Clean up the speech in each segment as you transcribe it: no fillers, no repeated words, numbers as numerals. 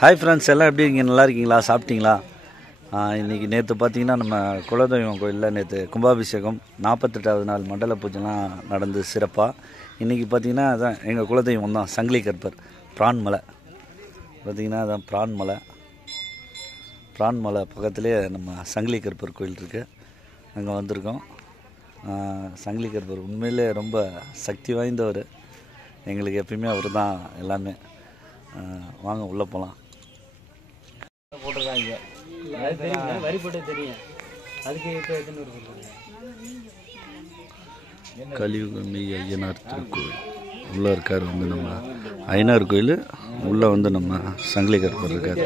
Hi friends, எல்லாம் எப்படி இருக்கீங்க? நல்லா இருக்கீங்களா? சாப்பிட்டீங்களா? இன்றைக்கி நேற்று பார்த்தீங்கன்னா நம்ம குலதெய்வம் கோயிலில் நேற்று கும்பாபிஷேகம் 48வது நாள் மண்டல பூஜைலாம் நடந்து சிறப்பாக. இன்றைக்கி பார்த்திங்கன்னா அதான் எங்கள் குலதெய்வம் தான் சங்கிலி கற்பர் பிரான்மலை. பார்த்திங்கன்னா அதான் பிரான்மலை பக்கத்துலேயே நம்ம சங்கிலி கற்பர் கோயில் இருக்குது. அங்கே வந்திருக்கோம். சங்கிலி கற்பர் உண்மையிலே ரொம்ப சக்தி வாய்ந்தவர். எங்களுக்கு எப்பயுமே அவர் தான் எல்லாமே. வாங்க உள்ளே போகலாம். போட்டிருக்காங்க வரி போட்டு தெரியும். அதுக்கு இப்போ கலியுகமி ஐயனார் திருக்கோயில் உள்ளே இருக்கார். வந்து நம்ம ஐயனார் கோயில் உள்ளே வந்து நம்ம சங்கிலி கற்பர் இருக்கார்.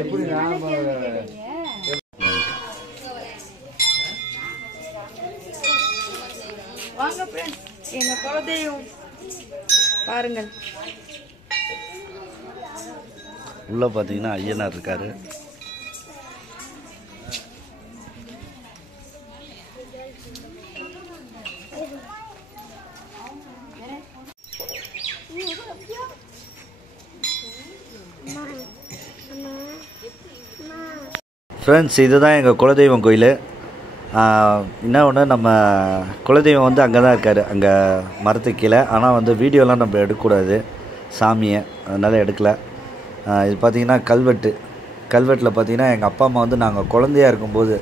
வாங்க ஃப்ரெண்ட்ஸ், எங்க குலதெய்வம் பாருங்கள். உள்ள பார்த்தீங்கன்னா ஐயனார் இருக்காரு. ஃப்ரெண்ட்ஸ், இதுதான் எங்கள் குலதெய்வம் கோயில். என்ன ஒன்று, நம்ம குலதெய்வம் வந்து அங்கே தான் இருக்கார், அங்கே மரத்துக்கு கீழே. ஆனால் வந்து வீடியோலாம் நம்ம எடுக்கக்கூடாது சாமியை, அதனால் எடுக்கலை. இது பார்த்திங்கன்னா கல்வெட்டில் பார்த்திங்கன்னா எங்கள் அப்பா அம்மா வந்து நாங்கள் குழந்தையாக இருக்கும்போது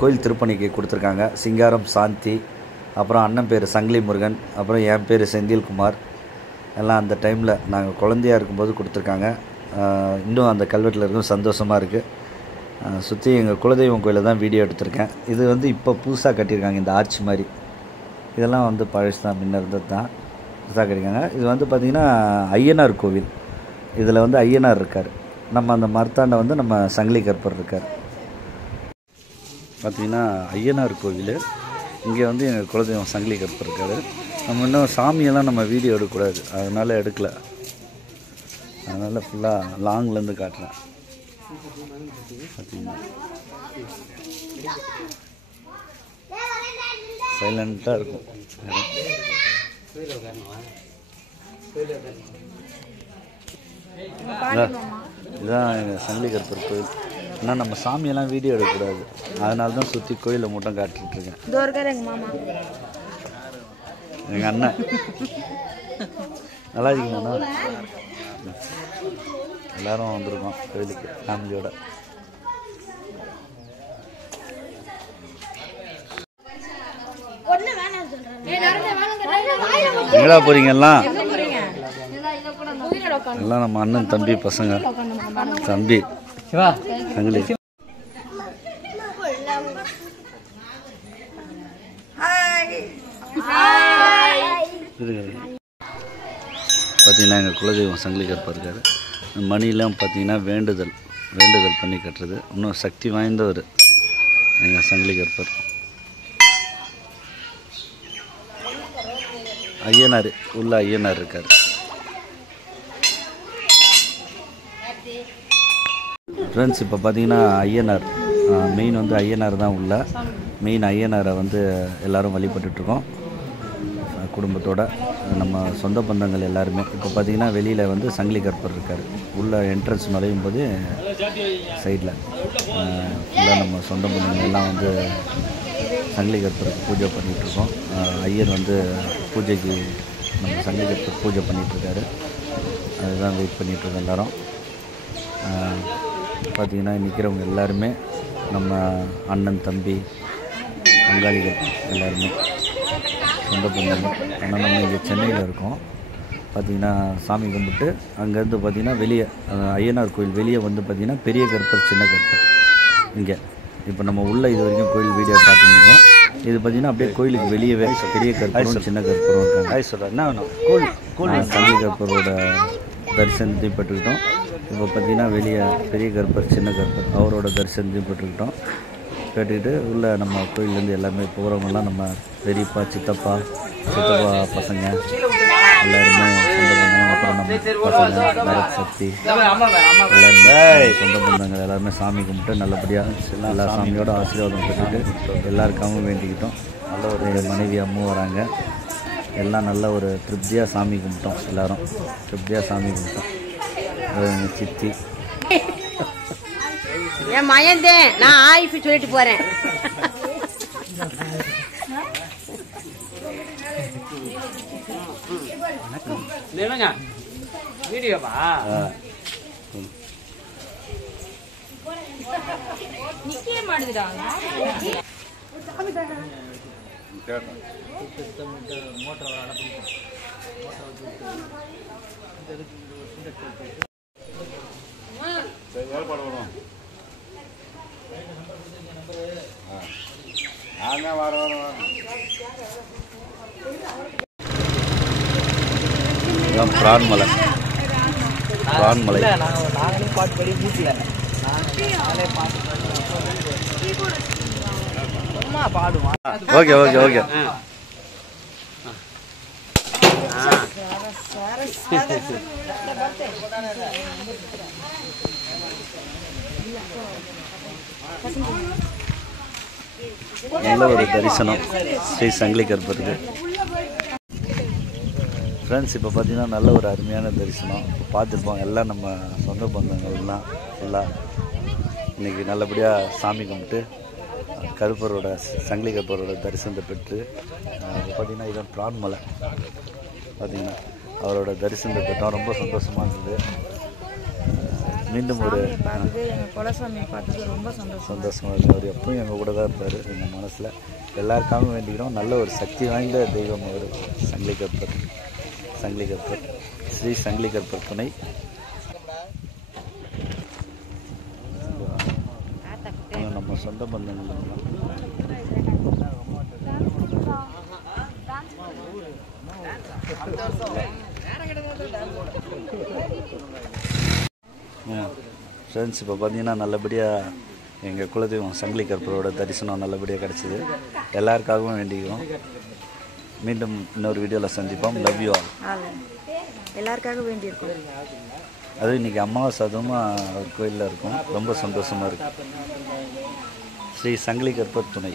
கோயில் திருப்பணிக்கு கொடுத்துருக்காங்க. சிங்காரம் சாந்தி, அப்புறம் அண்ணன் பேர் சங்கிலி முருகன், அப்புறம் என் பேர் செந்தில்குமார். எல்லாம் அந்த டைமில் நாங்கள் குழந்தையாக இருக்கும்போது கொடுத்துருக்காங்க. இன்னும் அந்த கல்வெட்டில் இருக்கும், சந்தோஷமாக இருக்குது. சுற்றி எங்கள் குலதெய்வம் கோயிலில் தான் வீடியோ எடுத்திருக்கேன். இது வந்து இப்போ புதுசாக கட்டியிருக்காங்க, இந்த ஆர்ச் மாதிரி. இதெல்லாம் வந்து பழசு தான், முன்ன இருந்தது தான், புதுசாக கட்டியிருக்காங்க. இது வந்து பார்த்திங்கன்னா ஐயனார் கோவில். இதில் வந்து ஐயனார் இருக்கார். நம்ம அந்த மரத்தாண்ட வந்து நம்ம சங்கிலி கற்பர் இருக்கார். பார்த்திங்கன்னா ஐயனார் கோவில். இங்கே வந்து எங்கள் குலதெய்வம் சங்கிலி கற்பர் இருக்கார். நம்ம இன்னும் சாமியெல்லாம் நம்ம வீடியோ எடுக்கக்கூடாது, அதனால் எடுக்கலை. அதனால் ஃபுல்லாக லாங்லேருந்து காட்டுறேன். பார்த்தீங்கன்னா சைலண்ட்டாக இருக்கும். இதுதான் எங்கள் சங்கிலி கற்பர் கோயில். ஆனால் நம்ம சாமியெல்லாம் வீடியோ எடுக்கக்கூடாது, அதனால தான் சுற்றி கோயிலை மட்டும் காட்டிகிட்ருக்கேன். எங்கள் அண்ணன் நல்லா இருக்கீங்கண்ணா. எல்லோரும் வந்திருக்கோம் கோயிலுக்கு ஃபேமிலியோட. எங்கடா போறீங்க எல்லாம்? எல்லாம் நம்ம அண்ணன் தம்பி பசங்க. தம்பி சங்கிலி பார்த்தீங்கன்னா எங்கள் குலதெய்வம் சங்கிலி கற்பர் இருக்காரு. மணிலாம் பார்த்தீங்கன்னா வேண்டுதல் பண்ணி கட்டுறது. இன்னும் சக்தி வாய்ந்தவர் எங்கள் சங்கிலி கற்பர். ஐயனார் உள்ள ஐயனார் இருக்கார். ஃப்ரெண்ட்ஸ், இப்போ பார்த்தீங்கன்னா ஐயனார் மெயின் வந்து ஐயனார் தான் உள்ள மெயின். ஐயனாரை வந்து எல்லோரும் வழிபட்டுருக்கோம் குடும்பத்தோட, நம்ம சொந்த பந்தங்கள் எல்லாருமே. இப்போ பார்த்திங்கன்னா வெளியில் வந்து சங்கிலி கற்பர் இருக்கார். உள்ள என்ட்ரன்ஸ் நுழையும் போது சைடில் ஃபுல்லாக நம்ம சொந்த பந்தங்கள் எல்லாம் வந்து சங்கிலி கற்பருக்கு பூஜை பண்ணிகிட்ருக்கோம். ஐயர் வந்து பூஜைக்கு நம்ம சங்கிலி கற்பர் பூஜை பண்ணிகிட்ருக்காரு. அதுதான் வெயிட் பண்ணிகிட்ருக்கோம் எல்லோரும். பார்த்திங்கன்னா நிற்கிறவங்க எல்லாருமே நம்ம அண்ணன் தம்பி பங்காளிகள் எல்லாருமே சொந்த பந்தங்கள். ஆனால் நம்ம இங்கே சென்னையில் இருக்கோம். பார்த்திங்கன்னா சாமி கும்பிட்டு அங்கேருந்து பார்த்திங்கன்னா வெளியே ஐயனார் கோயில் வெளியே வந்து பார்த்திங்கன்னா பெரிய கற்பர் சின்ன கற்பர் இங்கே. இப்போ நம்ம உள்ளே இது வரைக்கும் கோயில் வீடியோ பார்த்துருந்தீங்க. இது பார்த்திங்கன்னா அப்படியே கோயிலுக்கு வெளியவே பெரிய கற்பரும் சின்ன கற்பரும் இருக்காங்க. என்ன வேணும்? சங்கிலி கற்பரோட தரிசனத்தையும் பெற்றுக்கிட்டோம். இப்போ பார்த்திங்கன்னா வெளியே பெரிய கற்பர் சின்ன கற்பர் அவரோட தரிசனத்தையும் பெற்றுக்கிட்டோம். கேட்டுக்கிட்டு உள்ள நம்ம கோயிலேருந்து எல்லாமே போகிறவங்கலாம் நம்ம பெரியப்பா சித்தப்பா பசங்க எல்லாருமே சொந்த பந்தங்கள். அப்புறம் நம்ம பசங்க பரத் சக்தி எல்லாருமே சொந்த பந்தங்கள் எல்லாருமே சாமி கும்பிட்டு நல்லபடியாக எல்லா சாமியோட ஆசீர்வாதம் பெற்றுட்டு எல்லாருக்காகவும் வேண்டிக்கிட்டோம். நல்ல ஒரு மனைவி அம்மா வராங்க. எல்லாம் நல்ல ஒரு திருப்தியாக சாமி கும்பிட்டோம். எல்லோரும் திருப்தியாக சாமி கும்பிட்டோம். எங்கள் சித்தி. என் மயந்தேன், நான் ஆயிஃபு சொல்லிட்டு போறேன். வீடியோவா நிக்கவே மாட்டேங்குதா? இதுதான் பிரான்மலை. பிரான்மலை நாங்களும் பாட்டு படி வீட்டில் நானே பாட்டு சும்மா பாடுவான். Okay okay okay. நல்ல ஒரு தரிசனம் ஸ்ரீ சங்கிலி கற்பருக்கு. ஃப்ரெண்ட்ஸ், இப்போ பார்த்தீங்கன்னா நல்ல ஒரு அருமையான தரிசனம். இப்போ பார்த்துருப்போம் எல்லாம் நம்ம சொந்த பந்தங்கள்லாம் ஃபுல்லாக இன்றைக்கி நல்லபடியாக சாமி கும்பிட்டு கருப்பரோட சங்கிலி கருப்பரோட தரிசனத்தை பெற்று இப்போ பார்த்திங்கன்னா இதுதான் பிரான்மலை. பார்த்திங்கன்னா அவரோட தரிசனத்தை பெற்றோம். ரொம்ப சந்தோஷமாக இருந்தது. மீண்டும் ஒரு சந்தோஷமாக இருக்குது. அவர் எப்பவும் எங்கள் கூட தான் இருப்பார் எங்கள் மனசில். எல்லாருக்காகவும் வேண்டிக்கிறோம். நல்ல ஒரு சக்தி வாய்ந்த தெய்வம் அவர் சங்கிலி கருப்பர். சங்கிலி கருப்பர், ஸ்ரீ சங்கிலி கருப்பர் துணை. நம்ம சொந்த பந்தங்கள் ஃப்ரெண்ட்ஸ், இப்போ பார்த்தீங்கன்னா நல்லபடியாக எங்கள் குலதெய்வம் சங்கிலி கருப்பரோட தரிசனம் நல்லபடியாக கிடச்சிது. எல்லாருக்காகவும் வேண்டிக்குவோம். மீண்டும் இன்னொரு வீடியோவில் சந்திப்போம். Love you all. எல்லாருக்காக வேண்டியிருக்கோம். அது இன்றைக்கி அமாவாசை, அதுவும் ஒரு கோயிலில் இருக்கும். ரொம்ப சந்தோஷமாக இருக்குது. ஸ்ரீ சங்கிலி கருப்பர் துணை.